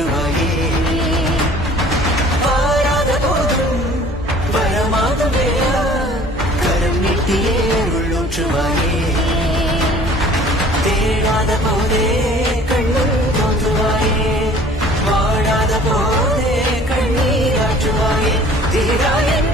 அருளூற்றுவாயே வாராத போதும் வரமாகவே கரம் நீட்டியே அருளூற்றுவாயே தேடாத போதே கண்ணில் தோன்றுவாயே வாழாத போதே கண்ணீராற்றுவாயே தீராயன்